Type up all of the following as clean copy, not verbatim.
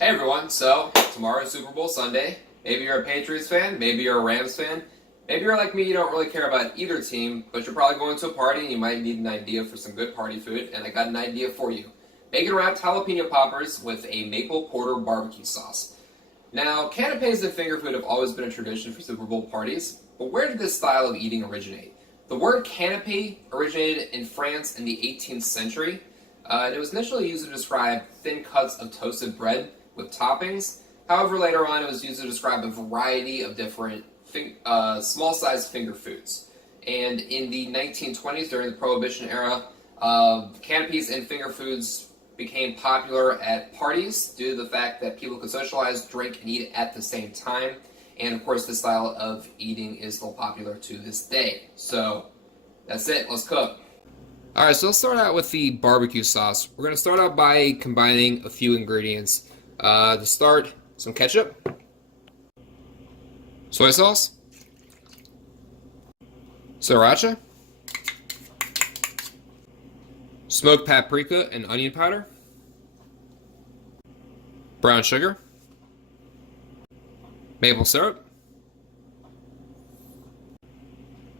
Hey everyone, so tomorrow's Super Bowl Sunday. Maybe you're a Patriots fan, maybe you're a Rams fan, maybe you're like me, you don't really care about either team, but you're probably going to a party and you might need an idea for some good party food, and I got an idea for you. Bacon wrapped jalapeno poppers with a Maple Porter BBQ sauce. Now, canapes and finger food have always been a tradition for Super Bowl parties, but where did this style of eating originate? The word canapé originated in France in the 18th century. It was initially used to describe thin cuts of toasted bread with toppings. However, later on it was used to describe a variety of different small-sized finger foods. And in the 1920s, during the Prohibition era, canapes and finger foods became popular at parties due to the fact that people could socialize, drink, and eat at the same time. And of course, this style of eating is still popular to this day. So that's it. Let's cook. Alright, so let's start out with the barbecue sauce. We're going to start out by combining a few ingredients. To start, some ketchup, soy sauce, sriracha, smoked paprika and onion powder, brown sugar, maple syrup,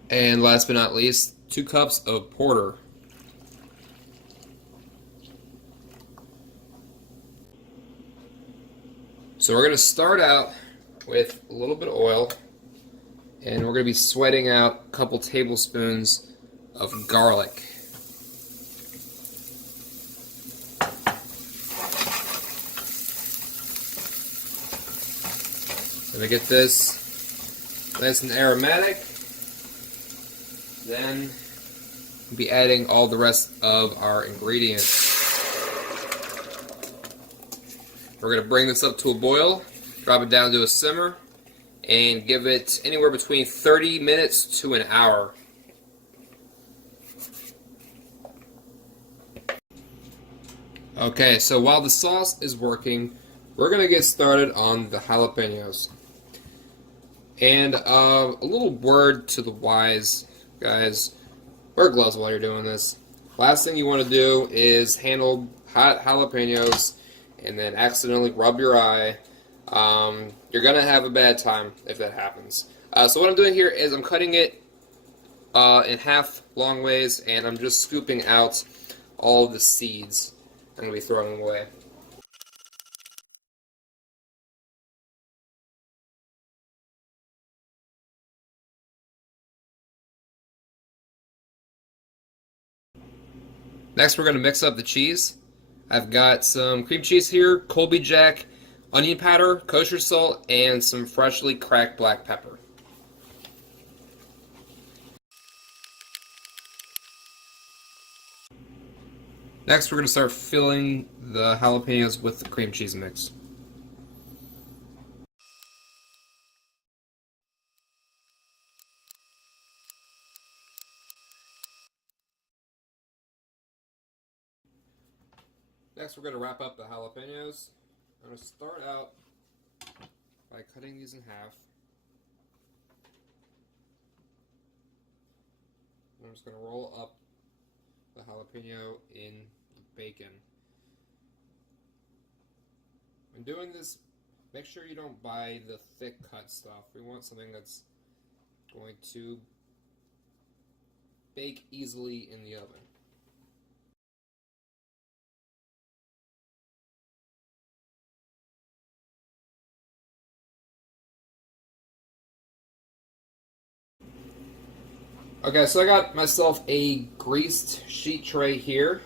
and last but not least, 2 cups of porter. So we're going to start out with a little bit of oil, and we're going to be sweating out a couple tablespoons of garlic. When we get this nice and aromatic, then we'll be adding all the rest of our ingredients. We're going to bring this up to a boil, drop it down to a simmer, and give it anywhere between 30 minutes to an hour. Okay, so while the sauce is working, we're going to get started on the jalapenos. And a little word to the wise, guys, wear gloves while you're doing this. Last thing you want to do is handle hot jalapenos and then accidentally rub your eye. You're going to have a bad time if that happens. So what I'm doing here is I'm cutting it in half long ways, and I'm just scooping out all the seeds. I'm going to be throwing them away. Next, we're going to mix up the cheese. I've got some cream cheese here, colby-jack, onion powder, kosher salt, and some freshly cracked black pepper. Next, we're going to start filling the jalapenos with the cream cheese mix. Next, we're going to wrap up the jalapenos. I'm going to start out by cutting these in half. I'm just going to roll up the jalapeno in the bacon. When doing this, make sure you don't buy the thick cut stuff. We want something that's going to bake easily in the oven. Okay, so I got myself a greased sheet tray here.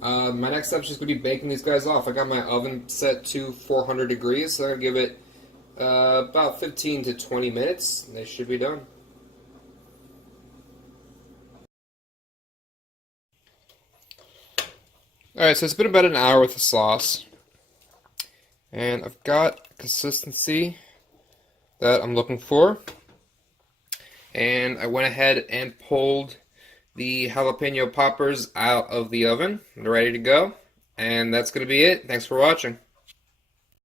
My next step is just going to be baking these guys off. I got my oven set to 400 degrees, so I'm going to give it about 15 to 20 minutes, and they should be done. Alright, so it's been about an hour with the sauce, and I've got consistency that I'm looking for. And I went ahead and pulled the jalapeno poppers out of the oven. They're ready to go. And that's going to be it. Thanks for watching.